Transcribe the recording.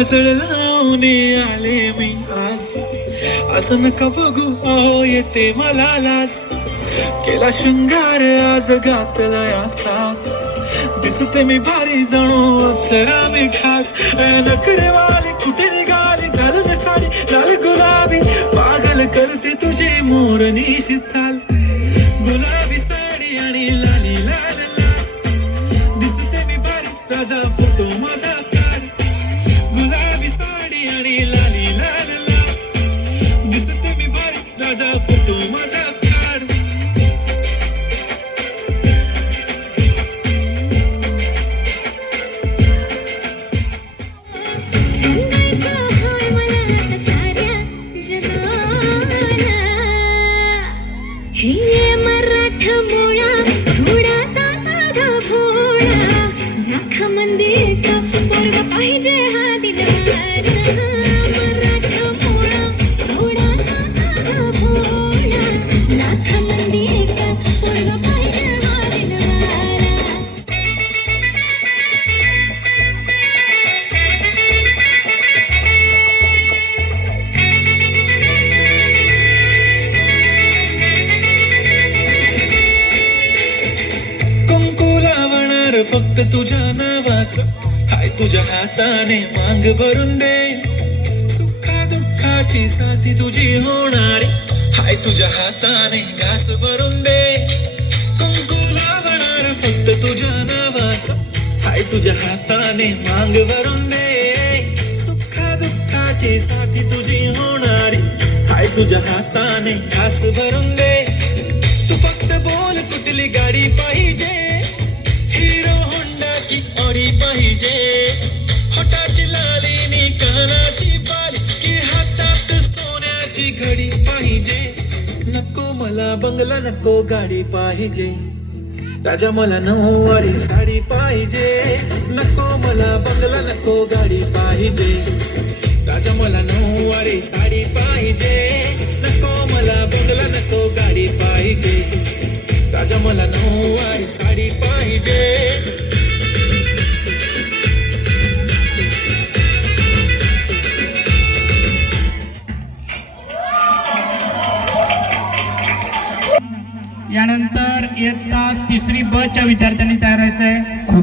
काजळ लावून आले मी आज, असं नका बघू अहो येते मला लाज. केला शृंगार आज घातला असाच, दिसते मी भारी जणू अप्सरा मी खास. नखरे वाले कुठे निघाले घालून साडी लाल गुलाबी, पागल करते तुझी मोरनीशी चाल. गुलाबी साडी आणि लाली लाल लाल, दिसते मी भारी राजा फोटो माझा काढ. गुलाबी साडी आणि लाली लाल लाल, दिसते मी भारी राजा फोटो माझा काढ. हे मराठा मोळा थोडासा साधा भोळा, लाखा मंदी का पोरगा पाहिजे हा दिलवारा. मराठा मोळा थोडासा साधा भोळा, लाखा मंदी का पोरगा पाहिजे हा दिलवारा. फक्त तुझ्या नावाचं हाय, तुझ्या हाताने मांग भरून दे. सुखा दुःखाची साथी तुझी होणारे हाय, तुझ्या हाताने घास भरून दे. कुंकू लावणार फक्त तुझ्या नावाचं हाय, तुझ्या हाताने मांग भरून दे. सुखा दुःखाची साथी तुझी होणारी हाय, तुझ्या हाताने घास भरून दे. तू फक्त बोल कुठली गाडी पाहिजे, हिरो होंडा की ऑडी पाहिजे. होटाची लाली नी कानाची बाली, की हातात सोन्याची घडी पाहिजे. नको मला बंगला नको गाडी पाहिजे, राजा मला नऊवारी साडी पाहिजे. नको मला बंगला नको गाडी पाहिजे, राजा मला नऊवारी साडी पाहिजे. नको मला बंगला नको गाडी पाहिजे, राजा मला नऊवारी साडी पाहिजे. यानंतर इयत्ता 3री ब च्या विद्यार्थ्यांना